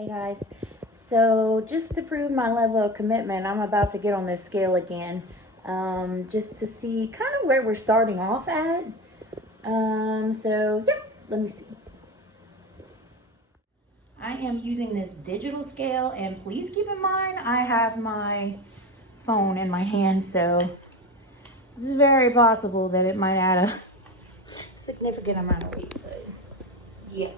Hey guys, so just to prove my level of commitment, I'm about to get on this scale again, just to see kind of where we're starting off at. So yeah, let me see. I am using this digital scale, and please keep in mind I have my phone in my hand, so this is very possible that it might add a significant amount of weight, but yeah.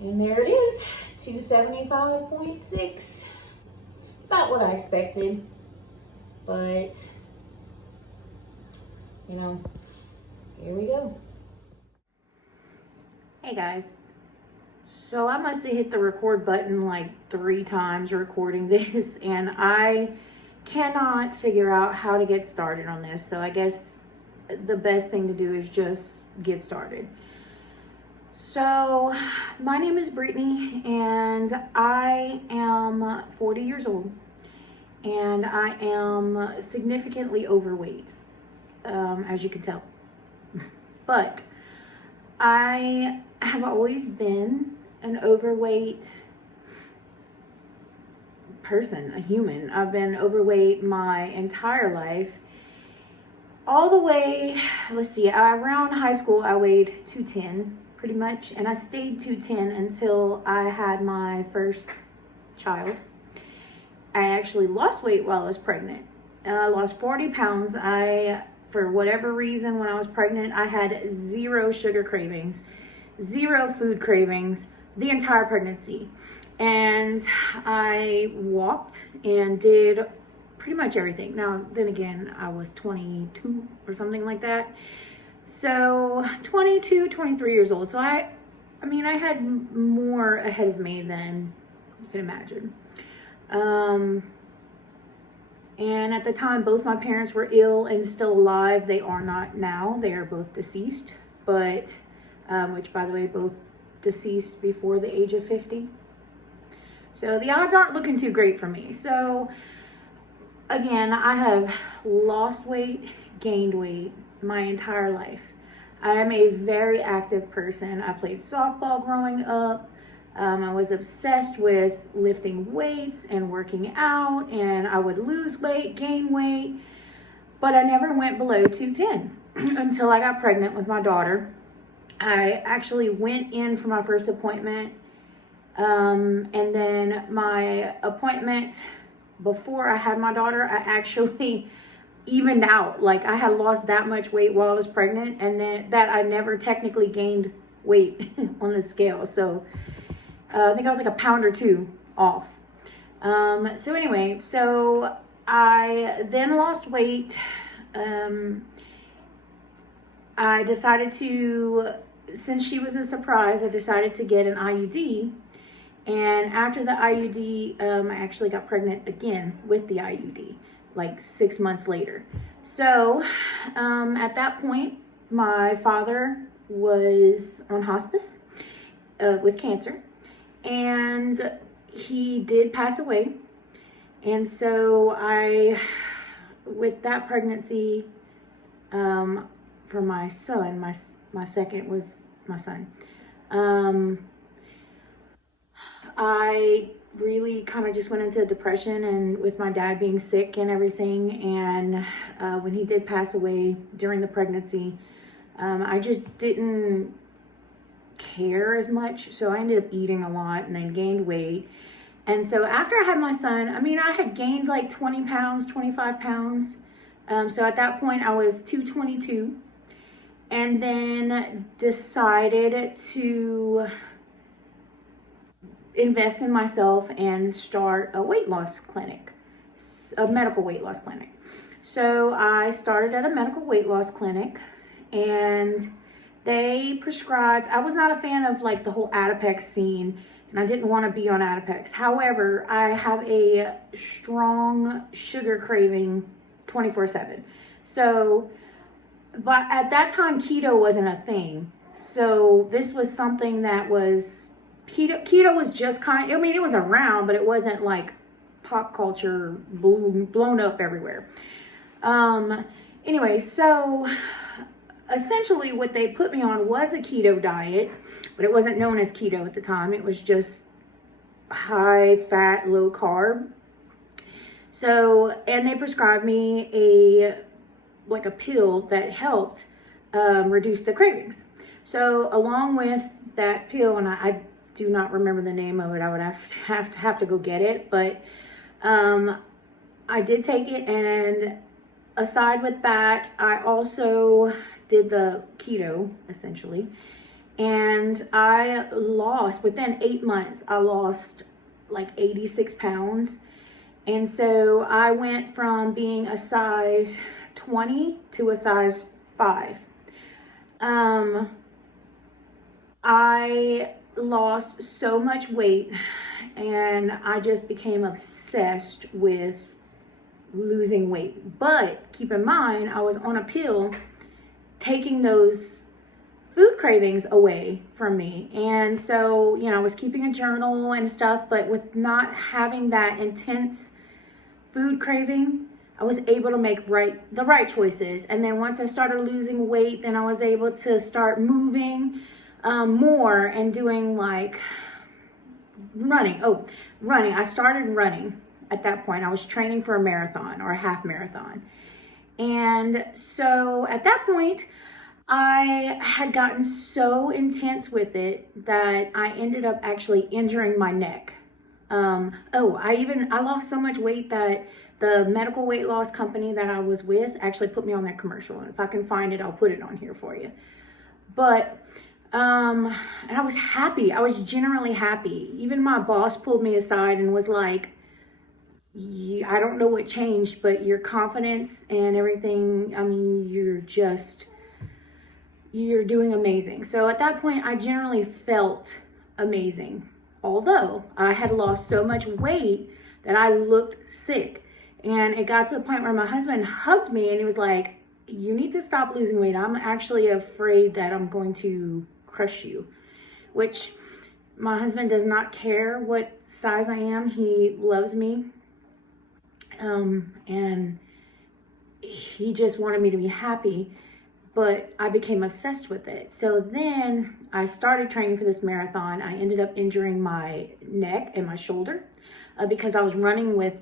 And there it is, 275.6. It's about what I expected, but you know, here we go. Hey guys, so I must have hit the record button like 3 times recording this, and I cannot figure out how to get started on this. So I guess the best thing to do is just get started. So my name is Brittany, and I am 40 years old, and I am significantly overweight, as you can tell. But I have always been an overweight person, a human. I've been overweight my entire life. All the way, let's see, around high school I weighed 210 pretty much, and I stayed 210 until I had my first child. I actually lost weight while I was pregnant. I lost 40 pounds. For whatever reason, when I was pregnant, I had 0 sugar cravings, 0 food cravings the entire pregnancy. And I walked and did pretty much everything. Now, then again, I was 22 or something like that. So 22, 23 years old. So I mean, I had more ahead of me than you can imagine. And at the time, both my parents were ill and still alive. They are not now. They are both deceased, but, which by the way, both deceased before the age of 50. So the odds aren't looking too great for me. So again, I have lost weight, gained weight my entire life. I am a very active person. I played softball growing up. I was obsessed with lifting weights and working out, and I would lose weight, gain weight, but I never went below 210 until I got pregnant with my daughter. I actually went in for my first appointment, and then my appointment before I had my daughter, I actually evened out. Like, I had lost that much weight while I was pregnant, and then that I never technically gained weight on the scale. So I think I was like a pound or 2 off. So anyway, so I then lost weight. I decided to, since she was a surprise, I decided to get an IUD. And after the IUD, I actually got pregnant again with the IUD, like 6 months later. So at that point, my father was on hospice with cancer, and he did pass away. And so with that pregnancy, for my son, my second was my son, I really kind of just went into depression, and with my dad being sick and everything. And when he did pass away during the pregnancy, I just didn't care as much. So I ended up eating a lot and then gained weight. And so after I had my son, I mean, I had gained like 20 pounds, 25 pounds. So at that point I was 222, and then decided to invest in myself and start a weight loss clinic, a medical weight loss clinic. So I started at a medical weight loss clinic, and they prescribed, I was not a fan of like the whole Adipex scene, and I didn't want to be on Adipex. However, I have a strong sugar craving 24/7. So, but at that time, keto wasn't a thing. So this was something that was, keto was just kind of, I mean, it was around, but it wasn't like pop culture blown up everywhere. Anyway, so essentially what they put me on was a keto diet, but it wasn't known as keto at the time. It was just high fat, low carb. So, and they prescribed me a pill that helped reduce the cravings. So along with that pill, and I do not remember the name of it, I would have to go get it, but I did take it, and aside with that, I also did the keto, essentially, and I lost, within 8 months, I lost like 86 pounds. And so I went from being a size 20 to a size 5. I lost so much weight, and I just became obsessed with losing weight. But keep in mind, I was on a pill taking those food cravings away from me. And so, you know, I was keeping a journal and stuff, but with not having that intense food craving, I was able to make the right choices. And then once I started losing weight, then I was able to start moving more and doing like running. Running. I started running at that point. I was training for a marathon or a half marathon. And so at that point, I had gotten so intense with it that I ended up actually injuring my neck. I lost so much weight that the medical weight loss company that I was with actually put me on their commercial. And if I can find it, I'll put it on here for you. But, and I was happy. I was generally happy. Even my boss pulled me aside and was like, I don't know what changed, but your confidence and everything, I mean, you're doing amazing. So at that point, I generally felt amazing. Although I had lost so much weight that I looked sick. And it got to the point where my husband hugged me and he was like, you need to stop losing weight. I'm actually afraid that I'm going to crush you. Which my husband does not care what size I am. He loves me. And he just wanted me to be happy. But I became obsessed with it. So then I started training for this marathon. I ended up injuring my neck and my shoulder because I was running with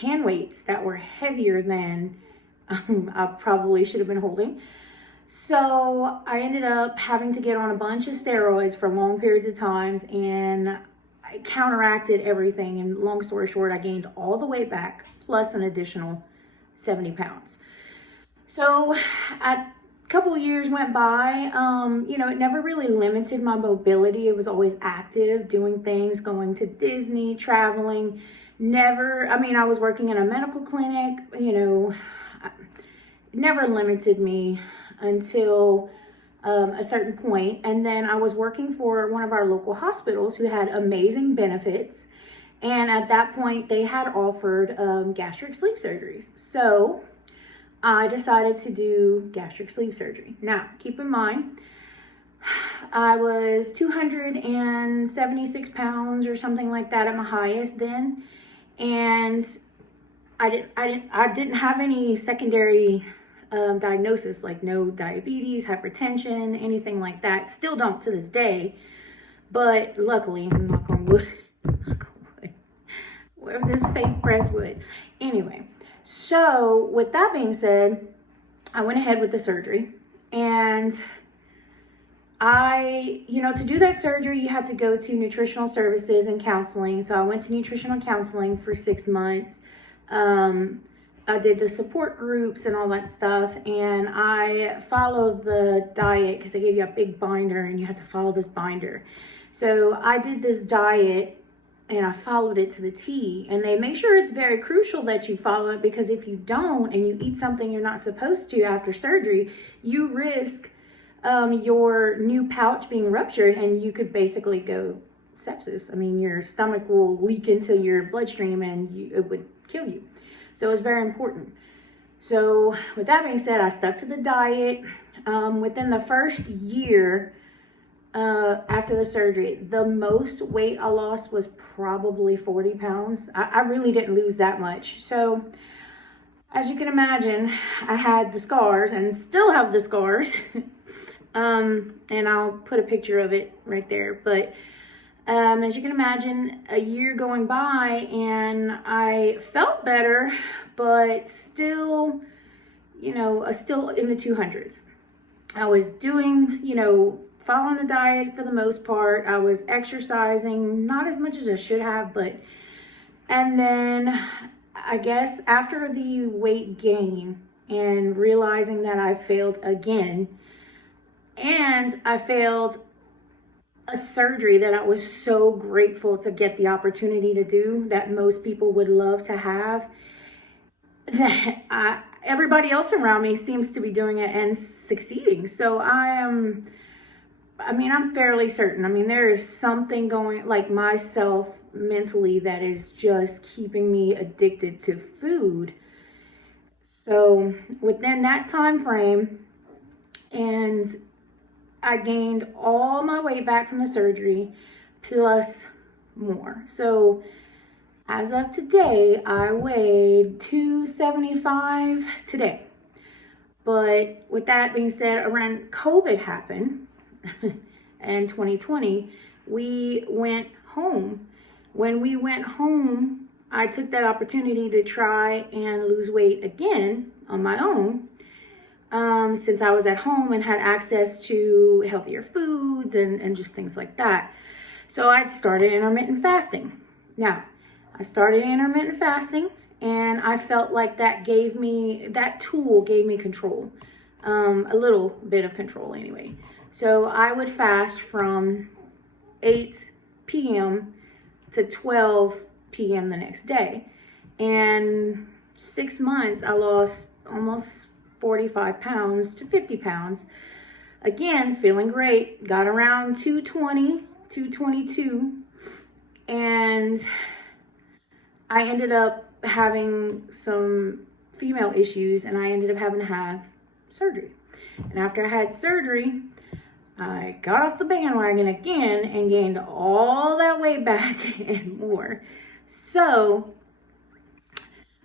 hand weights that were heavier than I probably should have been holding. So I ended up having to get on a bunch of steroids for long periods of times, and I counteracted everything. And long story short, I gained all the weight back plus an additional 70 pounds. So a couple of years went by. It never really limited my mobility. It was always active, doing things, going to Disney, traveling. I was working in a medical clinic, never limited me until a certain point. And then I was working for one of our local hospitals who had amazing benefits. And at that point, they had offered gastric sleeve surgeries. So I decided to do gastric sleeve surgery. Now, keep in mind, I was 276 pounds or something like that at my highest then. And I didn't have any secondary diagnosis, like no diabetes, hypertension, anything like that. Still don't to this day. But luckily, knock on wood, where this fake press wood. Anyway, so with that being said, I went ahead with the surgery. And to do that surgery, you had to go to nutritional services and counseling. So I went to nutritional counseling for 6 months. I did the support groups and all that stuff. And I followed the diet because they gave you a big binder and you had to follow this binder. So I did this diet and I followed it to the T. And they make sure it's very crucial that you follow it, because if you don't and you eat something you're not supposed to after surgery, you risk your new pouch being ruptured and you could basically go sepsis. I mean, your stomach will leak into your bloodstream and it would kill you. So it's very important. So with that being said, I stuck to the diet. Within the first year after the surgery, the most weight I lost was probably 40 pounds. I really didn't lose that much. So As you can imagine, I had the scars and still have the scars. And I'll put a picture of it right there. But as you can imagine, a year going by and I felt better, but still, still in the 200s. I was doing, following the diet for the most part. I was exercising, not as much as I should have, and then I guess after the weight gain and realizing that I failed again, and I failed a surgery that I was so grateful to get the opportunity to do, that most people would love to have, that everybody else around me seems to be doing it and succeeding. So I'm fairly certain. There is something going, like myself mentally, that is just keeping me addicted to food. So within that time frame, and I gained all my weight back from the surgery plus more. So as of today, I weighed 275 today. But with that being said, around COVID happened in 2020, we went home. When we went home, I took that opportunity to try and lose weight again on my own. Since I was at home and had access to healthier foods and just things like that. So I started intermittent fasting. Now, I started intermittent fasting and I felt like that tool gave me control, a little bit of control anyway. So I would fast from 8 p.m. to 12 p.m. the next day. And 6 months, I lost almost 45 pounds to 50 pounds. Again, feeling great. Got around 220, 222. And I ended up having some female issues and I ended up having to have surgery. And after I had surgery, I got off the bandwagon again and gained all that weight back and more. So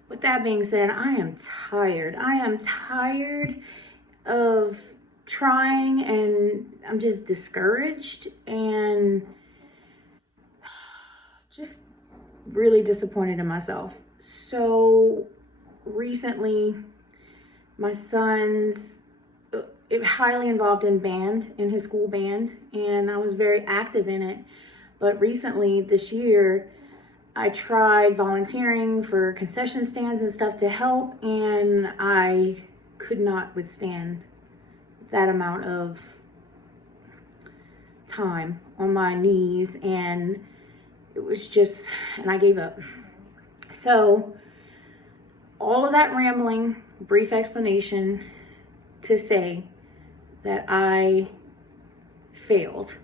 with that being said, I am tired. I am tired of trying and I'm just discouraged and just really disappointed in myself. So recently, my son's highly involved in his school band, and I was very active in it. But recently, this year, I tried volunteering for concession stands and stuff to help, and I could not withstand that amount of time on my knees, and I gave up. So, all of that rambling, brief explanation to say that I failed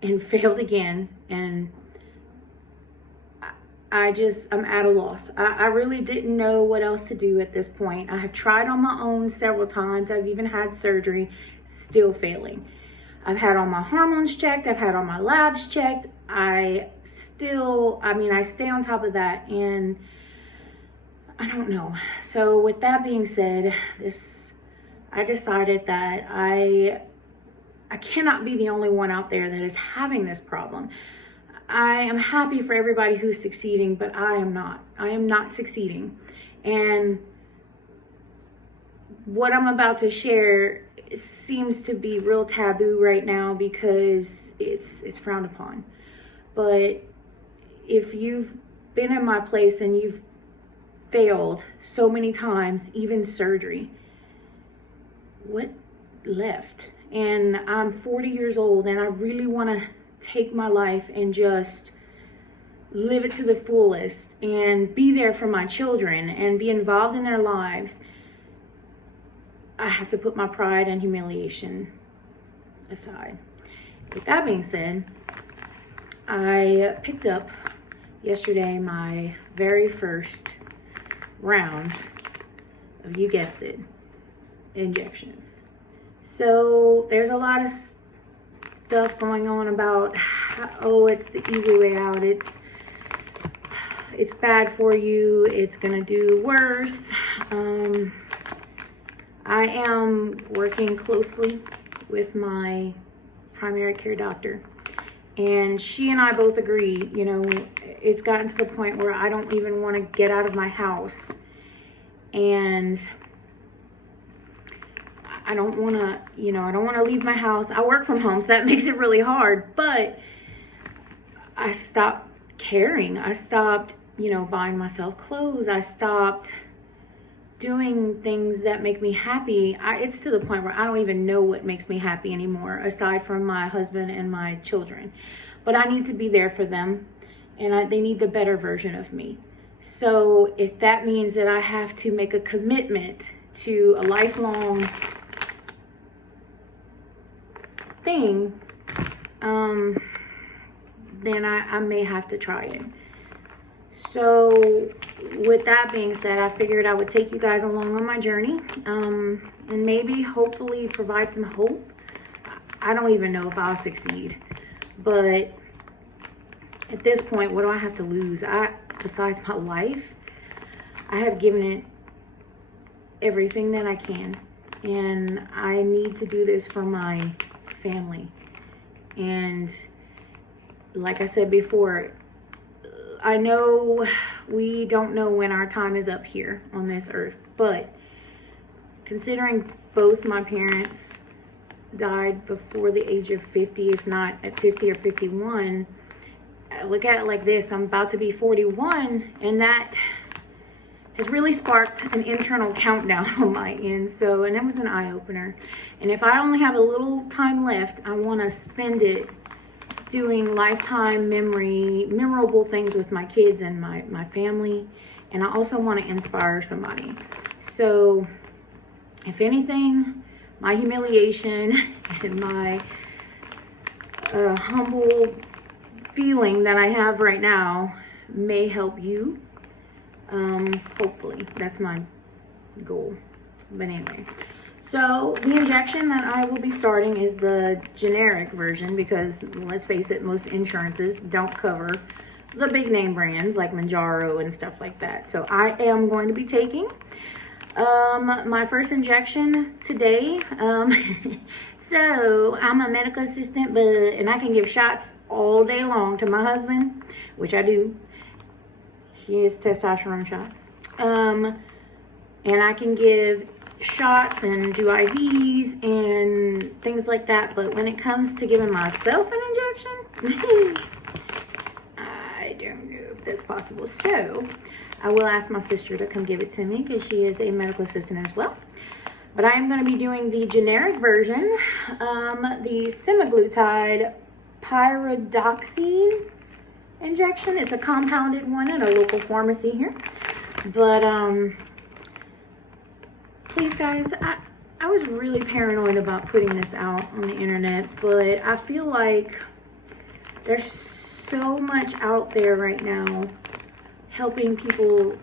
and failed again, and I'm at a loss. I really didn't know what else to do at this point. I have tried on my own several times. I've even had surgery, still failing. I've had all my hormones checked. I've had all my labs checked. I stay on top of that, and I don't know. So with that being said, I decided that I cannot be the only one out there that is having this problem. I am happy for everybody who's succeeding, but I am not. I am not succeeding. And what I'm about to share seems to be real taboo right now because it's frowned upon. But if you've been in my place and you've failed so many times, even surgery, what left? And I'm 40 years old and I really want to take my life and just live it to the fullest and be there for my children and be involved in their lives. I have to put my pride and humiliation aside. With that being said, I picked up yesterday my very first round of, you guessed it, injections. So there's a lot of stuff going on about, it's the easy way out. it's bad for you, it's gonna do worse. I am working closely with my primary care doctor, and she and I both agree, you know, it's gotten to the point where I don't even want to get out of my house, and I don't want to, you know, I don't want to leave my house. I work from home, so that makes it really hard, but I stopped caring. I stopped, you know, buying myself clothes. I stopped doing things that make me happy. It's to the point where I don't even know what makes me happy anymore, aside from my husband and my children. But I need to be there for them, and they need the better version of me. So if that means that I have to make a commitment to a lifelong thing, then I may have to try it. So with that being said, I figured I would take you guys along on my journey, and maybe hopefully provide some hope. I don't even know if I'll succeed, but at this point, what do I have to lose? Besides my life, I have given it everything that I can, and I need to do this for my family. And like I said before, I know we don't know when our time is up here on this earth, but considering both my parents died before the age of 50, if not at 50 or 51, I look at it like this: I'm about to be 41, and that has really sparked an internal countdown on my end. So, and it was an eye-opener. And if I only have a little time left, I want to spend it doing lifetime memorable things with my kids and my family. And I also want to inspire somebody. So if anything, my humiliation and my humble feeling that I have right now may help you. Hopefully, that's my goal. But anyway, so the injection that I will be starting is the generic version, because let's face it, most insurances don't cover the big name brands like Mounjaro and stuff like that. So I am going to be taking my first injection today. So I'm a medical assistant, and I can give shots all day long to my husband, which I do. He is testosterone shots. And I can give shots and do IVs and things like that. But when it comes to giving myself an injection, I don't know if that's possible. So I will ask my sister to come give it to me, because she is a medical assistant as well. But I am going to be doing the generic version, the semaglutide pyridoxine injection. It's a compounded one at a local pharmacy here. But please guys, I was really paranoid about putting this out on the internet, but I feel like there's so much out there right now helping people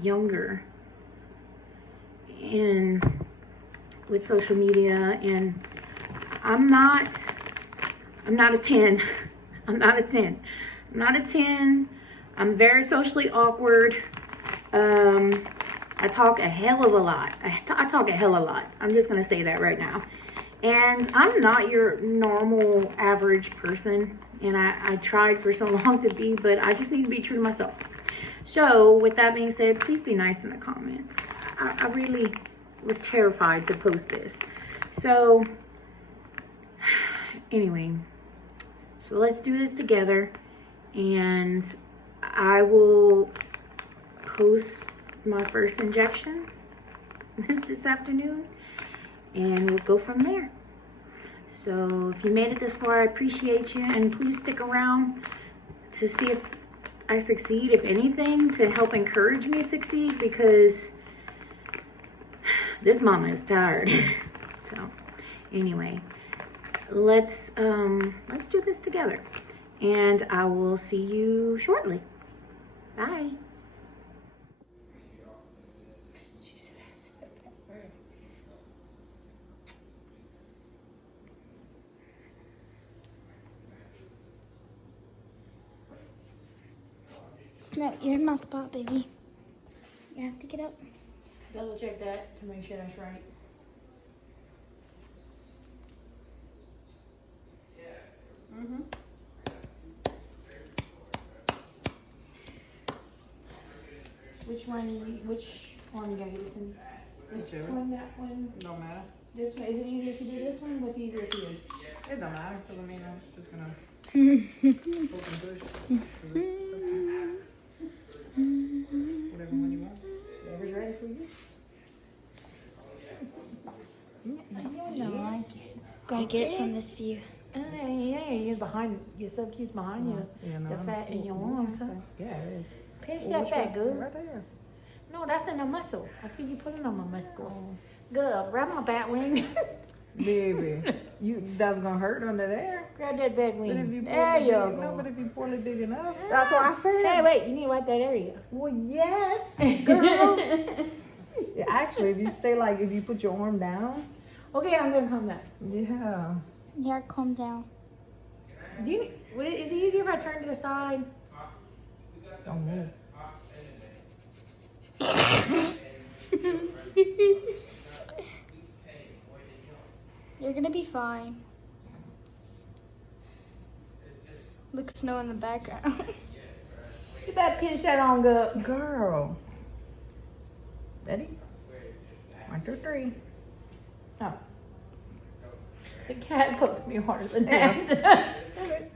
younger and with social media. And I'm not a 10. I'm not a 10. I'm not a 10. I'm very socially awkward. I talk a hell of a lot. I talk a hell of a lot. I'm just going to say that right now. And I'm not your normal average person. And I tried for so long to be, but I just need to be true to myself. So with that being said, please be nice in the comments. I really was terrified to post this. So anyway, so let's do this together. And I will post my first injection this afternoon, and we'll go from there. So if you made it this far, I appreciate you, and please stick around to see if I succeed, if anything, to help encourage me succeed, because this mama is tired. So anyway, let's do this together, and I will see you shortly. Bye. No, you're in my spot, baby. You have to get up. Double check that to make sure that's right. Mm-hmm. Which one you gotta get this in? This one, that one? Don't matter. This one, is it easier if you do this one? What's easier for you? It don't matter, because I mean, I'm just gonna poke and push. 'Cause it's okay. Whatever one you want. Whatever's ready for you. Yeah, I like it. Gotta get it from this view. Yeah, you're behind, your subcute's behind you. Yeah, no, The fat in your arms, huh? Yeah, it is. Pinch Oh, that which fat, one? good. Right there. No, that's in the muscle. I feel you pulling on my muscles. Good. Grab my bat wing. Baby, that's gonna hurt under there. Grab that bat But if wing. you pull There it you big, go. no, but if you pull it big enough, that's what I said. Hey, wait, you need to wipe that area. Well, yes, girl. Yeah, actually, if you stay like, if you put your arm down, Okay, I'm gonna come back. yeah. Yeah, calm down. Do you? Is it easier if I turn to the side? Don't move. You're gonna be fine. Look, snow in the background. You better pinch that on good. Girl. Ready? 1, 2, 3. No. The cat pokes me harder than Yeah. that. Okay.